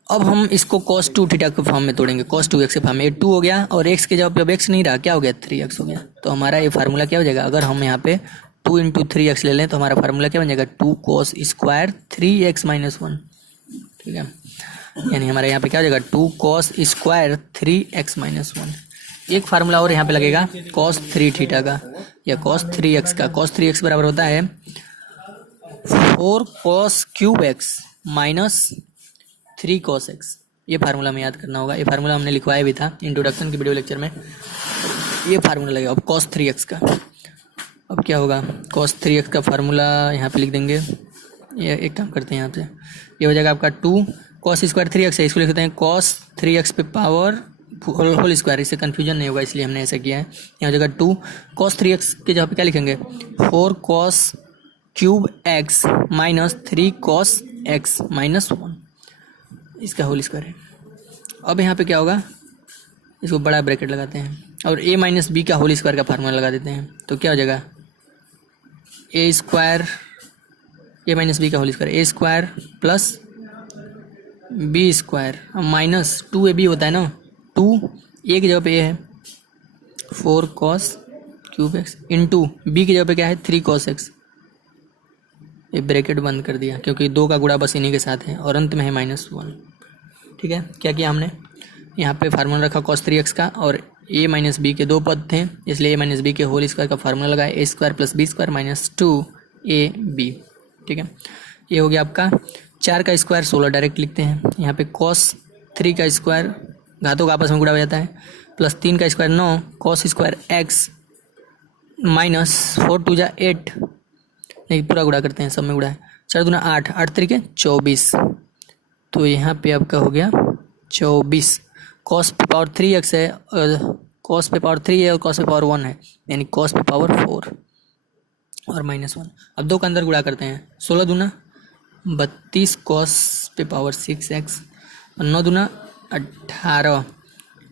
अब हम इसको cos 2 थीटा के फॉर्म में तोड़ेंगे, cos 2x के फॉर्म में, 2 हो गया, और x के जवाब पे अब x नहीं रहा, क्या हो गया 3x हो गया। तो हमारा ये फार्मूला क्या हो जाएगा, अगर हम यहाँ पे 2 इंटू 3x ले लें तो हमारा फार्मूला क्या बन जाएगा 2 cos स्क्वायर 3x माइनस 1, ठीक है। यानी हमारे यहाँ पे क्या हो जाएगा 2 cos स्क्वायर 3x माइनस 1। एक फार्मूला और यहाँ पे लगेगा cos 3 थीटा का, या cos 3x का। cos 3x बराबर होता है 4 cos cube x minus 3 cos x। ये फार्मूला हमें याद करना होगा, ये फार्मूला हमने लिखवाया भी था इंट्रोडक्शन की वीडियो लेक्चर में, ये फार्मूला लगेगा। अब cos 3x का, अब क्या होगा cos 3x का फार्मूला यहाँ पे लिख देंगे। ये एक काम करते हैं यहाँ से, ये हो जाएगा आपका 2 cos स्क्वायर 3x है, इसको लिख देते हैं cos 3x पे पावर होल स्क्वायर, इससे कन्फ्यूजन नहीं होगा इसलिए हमने ऐसा किया है। यहाँ हो जाएगा 2 cos 3x के जगह पे क्या लिखेंगे 4 cos cube x minus 3 cos x minus 1, इसका होल स्क्वायर है। अब यहाँ पे क्या होगा, इसको बड़ा ब्रैकेट लगाते हैं और a माइनस बी का होल स्क्वायर का फार्मूला लगा देते हैं, तो क्या हो जाएगा a square a minus B का whole square, a square plus B square minus 2ab होता है ना, 2 a की जगह पे a है 4 cos cube x into b की जगह पे क्या है 3 cos x। ये ब्रैकेट बंद कर दिया क्योंकि 2 का गुणा बस इन्हीं के साथ है, और अंत में है माइनस 1, ठीक है। क्या किया हमने यहाँ पे फार्मूला रखा cos 3x का, और a माइनस बी के 2 पद थे इसलिए a माइनस बी के होल स्क्वायर का फार्मूला लगाया, a square plus B square minus 2ab, ठीक है। ये हो गया आपका 4 का स्क्वायर 16 डायरेक्ट लिखते हैं, यहाँ पे cos 3 का स्क्वायर घातों का आपस में गुणा हो जाता है, प्लस 3 का square 9 cos square x minus 4 2 जा 8, नहीं पूरा गुणा करते हैं, सब में गुणा है, 4 दूना 8 8 तरीके 24, तो यहाँ पे आपका हो गया 24। cos पे पावर 3x है, cos पे पावर 3 है और cos पे पावर 1 है, यानी cos पे पावर 4 और माइनस 1। अब 2 का अंदर गुणा करते हैं, 16 दूना 32 cos पे पावर 6x और 9 दूना 18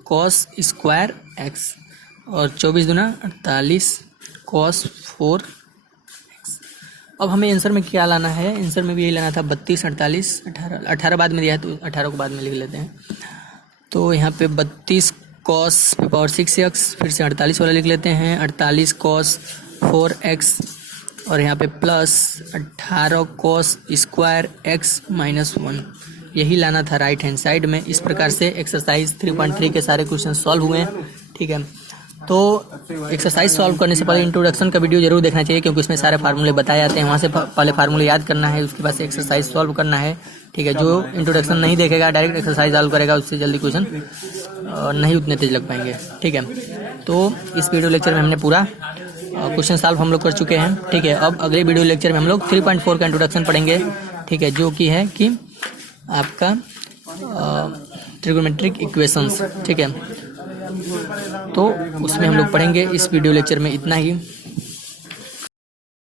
cos स्क्वायर x और 24 दूना 48 cos 4x। अब हमें आंसर में क्या लाना है, आंसर में भी यही लाना था 32 48 18 बाद में दिया है तो 18 को बाद में लिख लेते हैं। तो यहाँ पे 32 cos पे पावर 6x, फिर से 48 वाला लिख लेते हैं, 48 cos 4x और यहाँ पे plus 18 cos square x minus 1, यही लाना था राइट हैंड साइड में। इस प्रकार से एक्सरसाइज 3.3 के सारे क्वेश्चन सॉल्व हुए हैं, ठीक है। तो एक्सरसाइज सॉल्व करने से पहले इंट्रोडक्शन का वीडियो जरूर देखना चाहिए क्योंकि उसमें सारे फार्मूले बताए जाते हैं, वहाँ से पहले फार्मूले याद करना है, उसके बाद से एक्सरसाइज सॉल्व करना है, ठीक है। जो इंट्रोडक्शन नहीं देखेगा डायरेक्ट एक्सरसाइज सॉल्व करेगा उससे जल्दी क्वेश्चन नहीं उतने तेज लग पाएंगे, ठीक है। तो इस वीडियो लेक्चर में हमने पूरा क्वेश्चन सॉल्व हम लोग कर चुके हैं, ठीक है। अब अगले वीडियो लेक्चर में हम लोग 3.4 का इंट्रोडक्शन पढ़ेंगे, ठीक है, जो कि है कि आपका ट्रिगोनोमेट्रिक इक्वेशंस, ठीक है। तो उसमें हम लोग पढ़ेंगे। इस वीडियो लेक्चर में इतना ही।